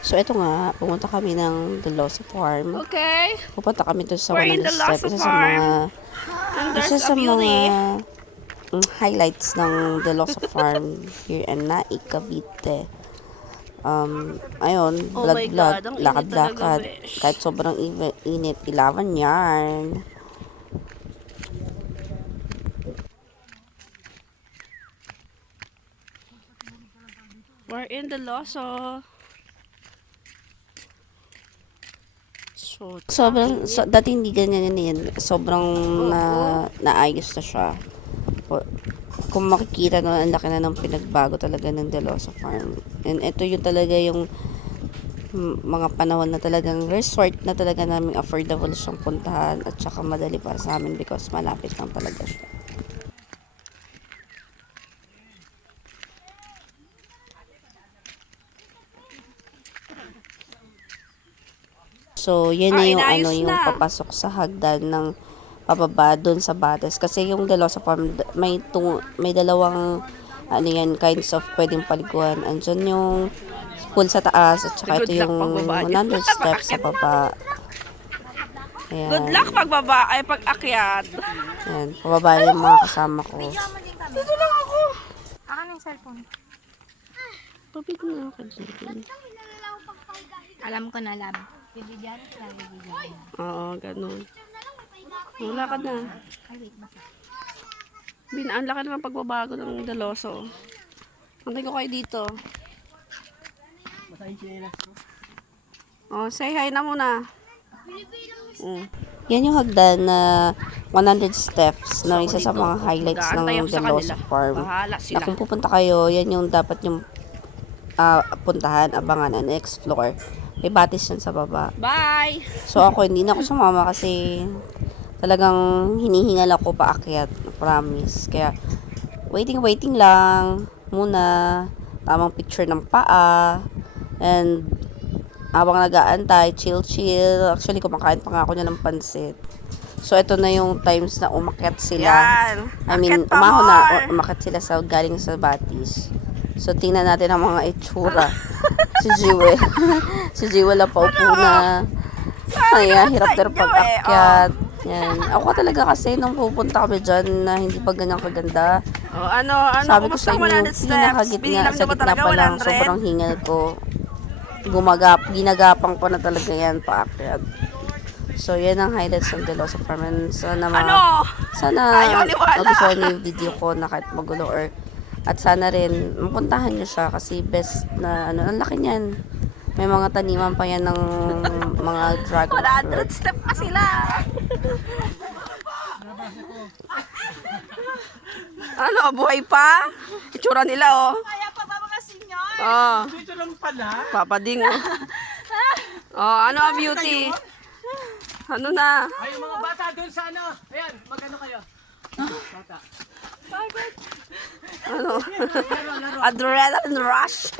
So, ito nga, pumunta kami ng The Losa Farm. Okay. Pupunta kami doon sa We're in 100 the step. Losa Farm. And Isa there's sa a beauty. mga highlights ng The Losa Farm here in Naik, Cavite. Ayun, Oh my vlog-vlog, God, ang init talaga, lakad-lakad. besh. Kahit sobrang init, ilawan yarn. We're in the Loso. So, Dati hindi ganyan yan. Sobrang oo. naayos na siya. Kung makikita no, ang laki na ng pinagbago talaga ng The Losa Farm. And ito yung talaga yung mga panahon na talagang resort na talaga namin affordable siyang puntahan at saka madali para sa amin because malapit lang talaga siya. So, yan na yung yung papasok sa hagdan ng pababa doon sa Bates. Kasi yung The Losa Farm, may dalawang kinds of pwedeng paliguan. Andyan yung pool sa taas at saka ito yung 100 steps sa baba. Ayan. Good luck pagbaba ay pag-akyat. Ayan, pababa yung mga kasama ko. Dito lang ako. Akin yung cellphone. Pabig na ako dyan. Alam ko na, lab. Bibigyan ko lang, bibigyan. Oo, ganun. Wala ka na. Ay, wait, baka. Binaan laki naman pagbabago ng Daloso. Antay ko kayo dito. Oh, say hi na muna. Yan yung hagdan na 100 steps na isa sa mga highlights ng Mag-aantay ako The sa Losa kanila. Farm. Bahala Na sila. kung pupunta kayo, yan yung dapat yung puntahan, abangan, and explore. May batis yan sa baba. Bye! So ako, hindi na ako sumama kasi talagang hinihingal ako paakyat. Promise. Kaya, waiting lang muna. Tamang picture ng paa. And, habang nag-aantay, chill. Actually, kumakain pa nga ako niya ng pansit. So, ito na yung times na umakyat sila. Yan. I mean, Akyat pa umahon na, more. umakyat sila galing sa batis. So, tingnan natin ang mga itsura. Si Jewel. Si Jewel na paupo na. Ay, hirap na pag-akyat. Yan. Ako talaga kasi nung pupunta kami dyan na hindi pa ganyan kaganda. Oh, Sabi ko kumusta sa inyo, 100 steps? Binilang sa niyo ba gitna talaga pa lang, 100? sobrang hingal ko. Ginagapang ko na talaga yan paakyat. So, yan ang highlights ng The Losa Farm. And sana Ayaw niwala. magustuhan niyo yung video ko na kahit magulo at sana rin mapuntahan niyo siya kasi best na ang laki niyan. May mga taniman pa yan ng mga dragon 100 fruit. step pa sila. Buhay pa? Itsura nila, oh. Kaya pa ba mga senyor? Oh, Dito lang pala. papading, oh. Oh, ano ang beauty? Ano na? Ay, yung mga bata doon sa ano. Ayan, magano kayo? Bata. Ano? Adrenaline rush.